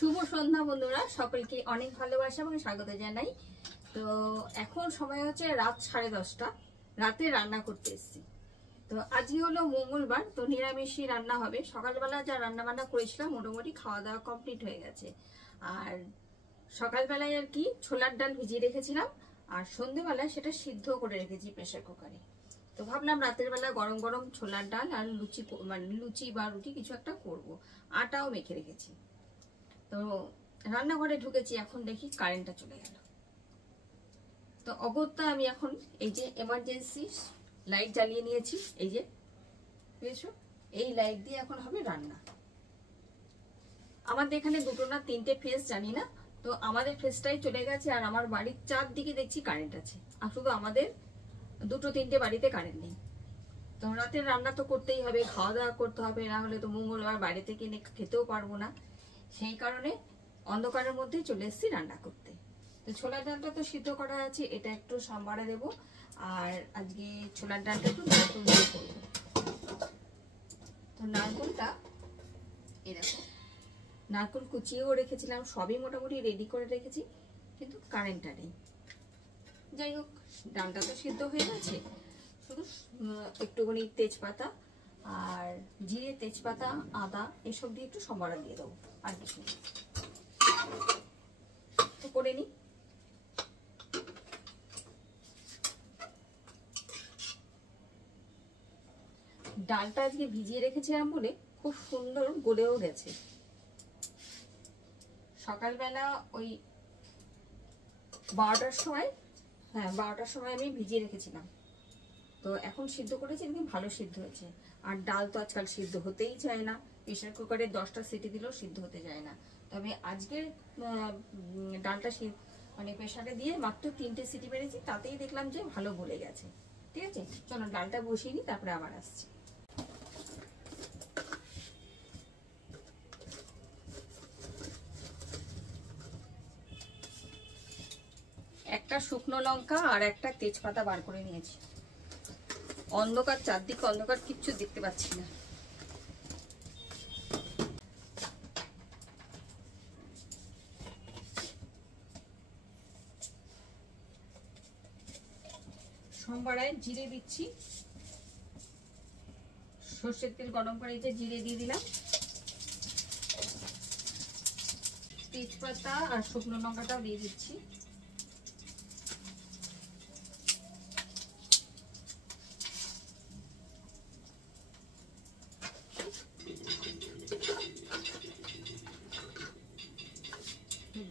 শুভ সন্ধ্যা বন্ধুরা, সকলকে অনেক ভালোবাসা এবং স্বাগত জানাই। তো এখন সময় হচ্ছে রাত 10:30। রাতে রান্না করতে এসেছি। তো আজকে হলো মঙ্গলবার, তো নিরামিষই রান্না হবে। সকালবেলা যা রান্না বান্না করেছিলাম মোটামুটি খাওয়া দাওয়া কমপ্লিট হয়ে গেছে। আর সকালবেলায় আর কি ছোলার ডাল ভিজিয়ে রেখেছিলাম, আর সন্ধ্যেবেলায় সেটা সিদ্ধ করে রেখেছি প্রেসার কুকারে। তো ভাবলাম রাতের বেলা গরম গরম ছোলার ডাল আর লুচি বা রুটি কিছু একটা করব। আটাও মেখে রেখেছি। তো রান্নাঘরে ঢুকেছি, এখন দেখি কারেন্টটা চলে গেল। তো অগত্যা আমি এখন এই যে এমার্জেন্সি লাইট জ্বালিয়ে নিয়েছি, এই যে বুঝেছো, এই লাইট দিয়ে এখন হবে রান্না। আমাদের এখানে দুটো না তিনটে ফেজ জানি না, তো আমাদের ফেজটাই চলে গেছে। আর আমার বাড়ির চারদিকে দেখছি কারেন্ট আছে, আর শুধু আমাদের দুটো তিনটে বাড়িতে কারেন্ট নেই। তো রাতের রান্না তো করতেই হবে, খাওয়া দাওয়া করতে হবে, না হলে তো মঙ্গলবার বাইরে থেকে খেতেও পারবো না। সেই কারণে অন্ধকারের মধ্যে চলে এসেছি রান্না করতে। তো ছোলার ডালটা তো সিদ্ধ করা আছে, এটা একটু সম্বারে দেবো। আর আজকে ছোলার ডালটা একটু নারকেল দিয়ে করবো। তো নারকেলটা এরকম নারকেল কুচিয়েও রেখেছিলাম, সবই মোটামুটি রেডি করে রেখেছি, কিন্তু কারেন্টটা নেই। যাই হোক, ডালটা তো সিদ্ধ হয়ে গেছে, শুধু একটুখানি তেজপাতা আর জিরে, তেজপাতা, আদা এসব দিয়ে একটু সম্বারা দিয়ে দেবো, আর কিছু তো করে নি। ডালটা আজকে ভিজিয়ে রেখেছিলাম বলে খুব সুন্দর গলেও গেছে। সকালবেলা ওই 12টার সময়, হ্যাঁ 12টার সময় আমি ভিজিয়ে রেখেছিলাম। তো এখন সিদ্ধ করেছি, একদম ভালো সিদ্ধ হয়েছে। আর ডাল তো আজকাল সিদ্ধ হতেই চায় না, প্রেসার কুকারে 10টা সিটি দিলেও সিদ্ধ হতে যায় না। তবে আজকের ডালটা মানে প্রেসারে দিয়ে মাত্র 3টে সিটি বেড়েছি, তাতেই দেখলাম যে ভালো গলে গেছে। ঠিক আছে, চলো ডালটা বসিয়ে নিই, তারপরে আবার আসছি। একটা শুকনো লঙ্কা আর একটা তেজপাতা বার করে নিয়েছি। অন্ধকার, চারদিকে অন্ধকার, কিচ্ছু দেখতে পাচ্ছি না। সম্বারায় জিরে দিচ্ছি, সর্ষের তেল গরম করে যে জিরে দিয়ে দিলাম, তেজপাতা আর শুকনো লঙ্কাটাও দিয়ে দিচ্ছি।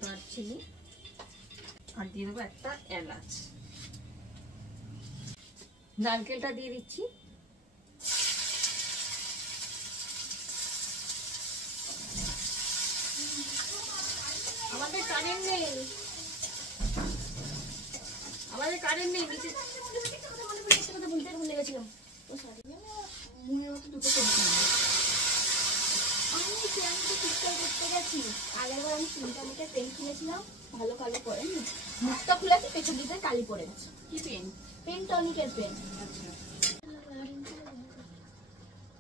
দারচিনি আর দিয়ে দেবো একটা এলাচ। নারকেলটা দিয়ে দিচ্ছি। আমাদের কারেন্ট নেই, নিচে কথা বলতে ভুলে গেছিলাম। আমি তো চিৎকার করতে গেছি। আগেরবার আমি 3টা মিটার পেন কিনেছিলাম, ভালো কালো পরে মুখটা খুলেছি, পেছন দিকে কালি পড়ে গেছে। কি পেন? Pen টনিকের pen.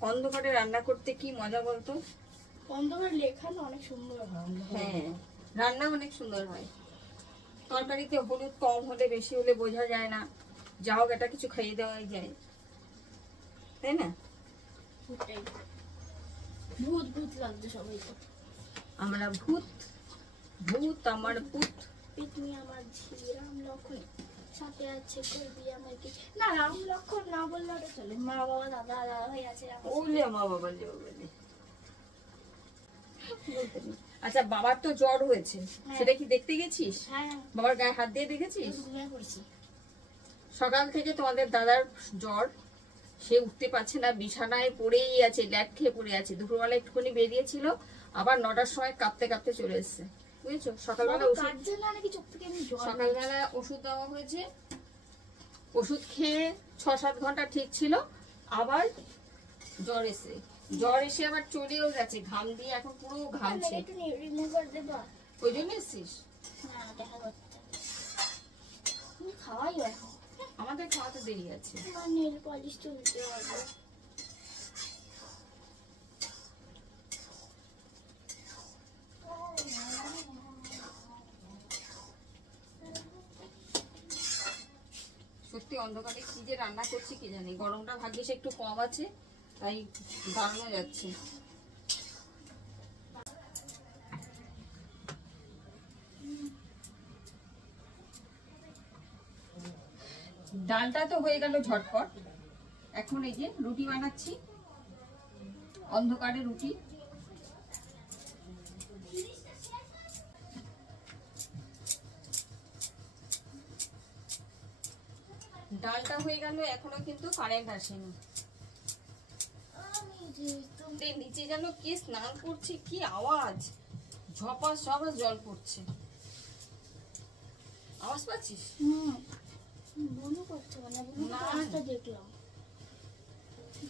অন্ধকারে রান্না করতে কি মজা বলতো। অন্ধকার লেখা না অনেক সুন্দর হয়। হ্যাঁ, রান্না অনেক সুন্দর হয়। তরকারিতে হলুদ কম হলে বেশি হলে বোঝা যায় না, যা হোক এটা কিছু খাইয়ে দেওয়াই যায়, তাই না? ভূত ভূত লাগছে সবাইকে। আমরা ভূত, ভূত আমার পুত, পিতনি আমার ঝি, রাম লক্ষ্মণ সাথে আছে, করবি আমাকে না। রাম লক্ষ্মণ না বললে ওটা চলে, মা বাবা দাদা দাদা ভাই আছে, ওলে মা বাবা লে বলে। আচ্ছা, বাবার তো জ্বর হয়েছে, সেটা কি দেখতে গেছিস? হ্যাঁ। বাবার গায়ে হাত দিয়ে দেখেছিস? সকাল থেকে তোমাদের দাদার জ্বর, সে উঠতে পারছে না, বিছানায় পড়েই আছে, ল্যাট খেয়ে পড়ে আছে। দুপুরবেলা একটুখানি বেরিয়েছিল, আবার 9টার সময় কাঁপতে কাঁপতে চলে এসছে, বুঝেছো? সকালবেলা ওষুধ দেওয়া হয়েছে, ওষুধ খেয়ে 6-7 ঘন্টা ঠিক ছিল, আবার জ্বর এসে আবার চলেও গেছে, ঘাম দিয়ে এখন পুরো ঘামছে। ওই জন্য এসছিস? আমাদের খাওয়াতে দেরি আছে। নেল পলিশ তুলতে হবে। অন্ধকারে কি যে রান্না করছি কি জানি। গরমটা ভাগ্যিস একটু কম আছে, তাই দাঁড়ানো যাচ্ছে। ডালটা তো হয়ে গেল ঝটপট। এখন এই যে রুটি বানাচ্ছি, অন্ধকারে রুটি। ডালটা হয়ে গেল, এখনো কিন্তু কারেন্ট আসেনি। নিচে যেন কে স্নান করছে, কি আওয়াজ, ঝপাস ঝপাস জল পড়ছে। আওয়াজ পাচ্ছিস? মনে করছে দেখলাম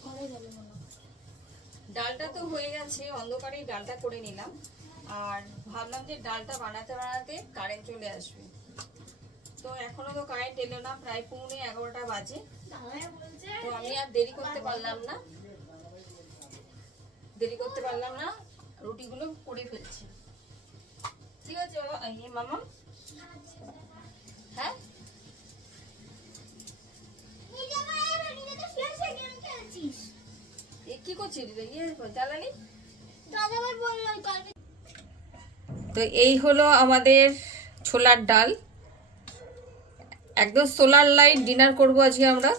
ঘরে গেল মনে। ডালটা তো হয়ে গেছে, অন্ধকারেই ডালটা করে নিলাম। আর ভাবলাম যে ডালটা বানাতে বানাতে কারেন্ট চলে আসবে, তো এখনো তো কারেন্ট এলো না, প্রায় 11:45 বাজে। তো আমি আর দেরি করতে পারলাম না, রুটিগুলো করে ফেলছি। ঠিক আছে মামা? হ্যাঁ, কি করছিস? জ্বালানি। তো এই হলো আমাদের ছোলার ডাল, একদম সোলার লাইট ডিনার করব আজকে আমরা।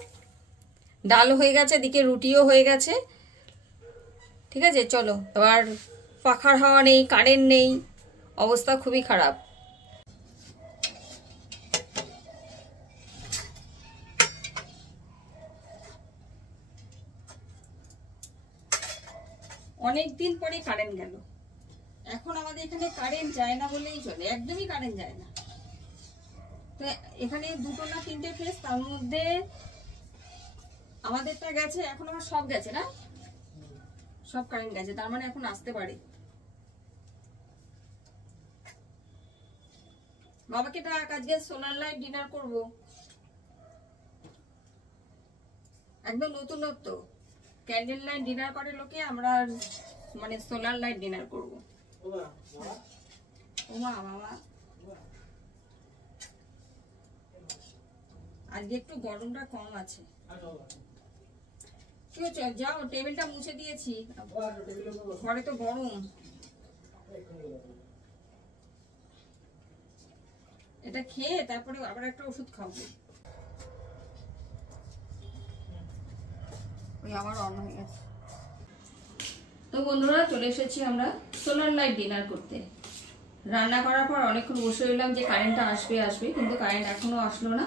ডাল হয়ে গেছে, এদিকে রুটিও হয়ে গেছে। ঠিক আছে, চলো। এবার পাখার হাওয়া নেই, কারেন্ট নেই, অবস্থা খুবই খারাপ। অনেকদিন পরে কারেন্ট গেল। এখন আমাদের এখানে কারেন্ট যায় না বললেই চলে, একদমই কারেন্ট যায় না। তো এখানে 2টো না 3টে ফেজ, তার মধ্যে আমাদেরটা গেছে, এখন আমার সব গেছে না, সব কারেন্ট গেছে, তার মানে এখন আসতে পারে। বাবাকে ডাক, আজকে সোলার লাইট ডিনার করব, একদম নতুনত্ব। ক্যান্ডেল লাইট ডিনার করে লোকে, আমরা মানে সোলার লাইট ডিনার করব। ওমা বাবা, আজকে একটু গরমটা কম আছে। ঠিক আছে, যাও, টেবিলটা মুছে দিয়েছি, ঘরে তো গরম। এটা খেয়ে তারপরে আবার একটা ওষুধ খাবো। ওই আবার অন হয়ে গেছে। তো বন্ধুরা, চলে এসেছি আমরা সোলার লাইট ডিনার করতে। রান্না করার পর অনেকক্ষণ বসে রইলাম যে কারেন্টটা আসবে, কিন্তু কারেন্ট এখনো আসলো না।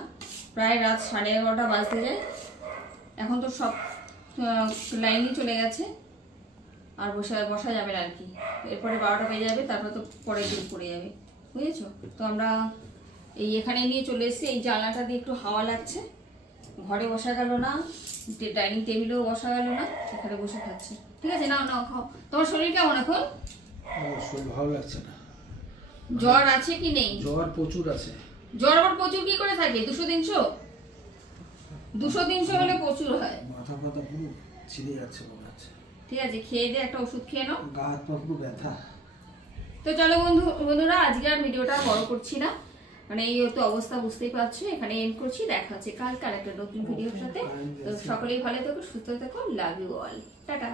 প্রায় রাত 11:30 বাজতে যায়। এখন তো সব লাইনই চলে গেছে, আর বসা যাবে না আর কি। এরপরে 12টা বেজে যাবে, তারপর তো পরের দিন পড়ে যাবে, বুঝেছো? তো আমরা এখানে নিয়ে চলে এসেছি। এই জানলাটা দিয়ে একটু হাওয়া লাগছে, ঘরে বসা গেল না, ডাইনিং টেবিলেও বসা গেল না, এখানে বসে খাচ্ছি। ঠিক আছে, নাও খাও। তোমার শরীর কেমন এখন? শরীর ভালো লাগছে না। জ্বর আছে কি নেই? জ্বর প্রচুর আছে। জ্বর আবার প্রচুর কি করে থাকে? 200-300 হলে প্রচুর হয়। মাথা পুরো ছিঁড়ে যাচ্ছে মনে হচ্ছে। ঠিক আছে, খেয়ে দিয়ে একটা ওষুধ খেয়ে নাও। গা হাত পা পুরো ব্যথা। তো চলো বন্ধুরা, আজকে আর ভিডিওটা বড় করছি না, মানে এই তো অবস্থা বুঝতেই পারছো। এখানে এন্ড করছি, দেখা হচ্ছে কালকে একটা নতুন ভিডিওর সাথে। তো সকলেই ভালো থেকো, সুস্থ থেকো, লাভ ইউ অল, টাটা।